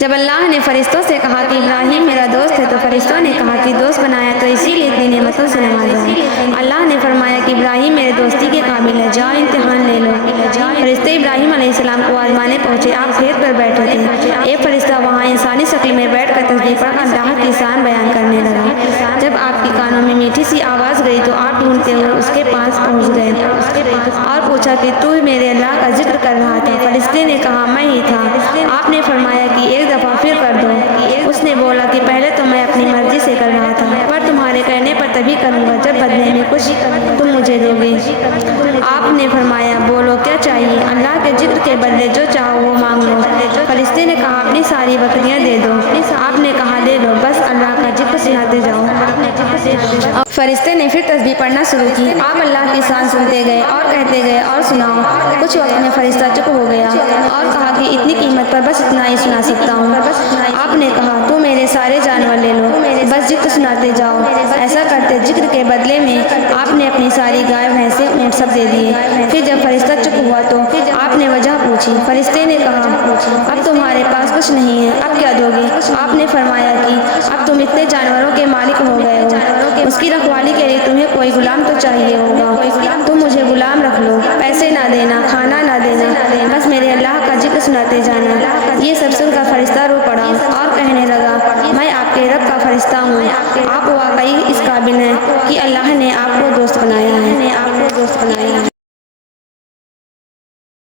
جب اللہ نے فرشتوں سے کہا کہ ابراہیم میرا دوست ہے تو فرشتوں نے کہا کہ دوست بنایا تو اسی لیے اتنی نعمتوں سے نوازا ہے۔ اللہ نے فرمایا کہ ابراہیم میرے دوستی کے قابل ہے، جاؤ امتحان لے لو۔ فرشتے ابراہیم علیہ السلام کو آزمانے پہنچے، آپ کھیت پر بیٹھے تھے۔ ایک فرشتہ وہاں انسانی شکل میں بیٹھ کر تسبیح پڑھ کر اللہ کی شان بیان کرنے لگا۔ جب آپ کی کانوں میں میٹھی سی آواز گئی تو آپ ڈھونڈتے ہوئے اس کے پاس پہنچ گئے اور پوچھا کہ تو میرے اللہ کا ذکر کر رہا تھا؟ فرشتے نے کہا میں ہی تھا۔ آپ نے فرمایا کہ ایک دفعہ پھر کر دو۔ اس نے بولا کہ پہلے تو میں اپنی مرضی سے کر رہا تھا، پر تمہارے کہنے پر تبھی کروں گا جب بدلے میں کچھ تم مجھے دو گے۔ آپ نے فرمایا بولو کیا چاہیے؟ اللہ کے ذکر کے بدلے جو چاہو وہ مانگ لو۔ فرشتے نے کہا اپنی ساری بکریاں دے دو۔ آپ نے کہا لے لو، بس اللہ کا ذکر سناتے جاؤ۔ فرشتے نے پھر تسبیح پڑھنا شروع کی۔ آپ اللہ کی شان سنتے گئے اور کہتے گئے اور سناؤ۔ کچھ وقت میں فرشتہ چپ ہو گیا اور کہا کہ اتنی قیمت پر بس اتنا ہی سنا سکتا ہوں۔ آپ نے کہا تو میرے سارے جانور لے لو، بس ذکر سناتے جاؤ۔ ایسا کرتے ذکر کے بدلے میں آپ نے اپنی ساری گائے بھینسیں اونٹ سب دے دیے۔ پھر جب فرشتہ چپ ہوا تو آپ نے وجہ پوچھی۔ فرشتے نے کہا اب تمہارے پاس کچھ نہیں ہے، اب کیا دو گے؟ آپ نے فرمایا کہ اب تم اتنے جانوروں کے مالک ہو گئے ہو، اس کی رکھوالی کے لیے تمہیں کوئی غلام تو چاہیے ہوگا۔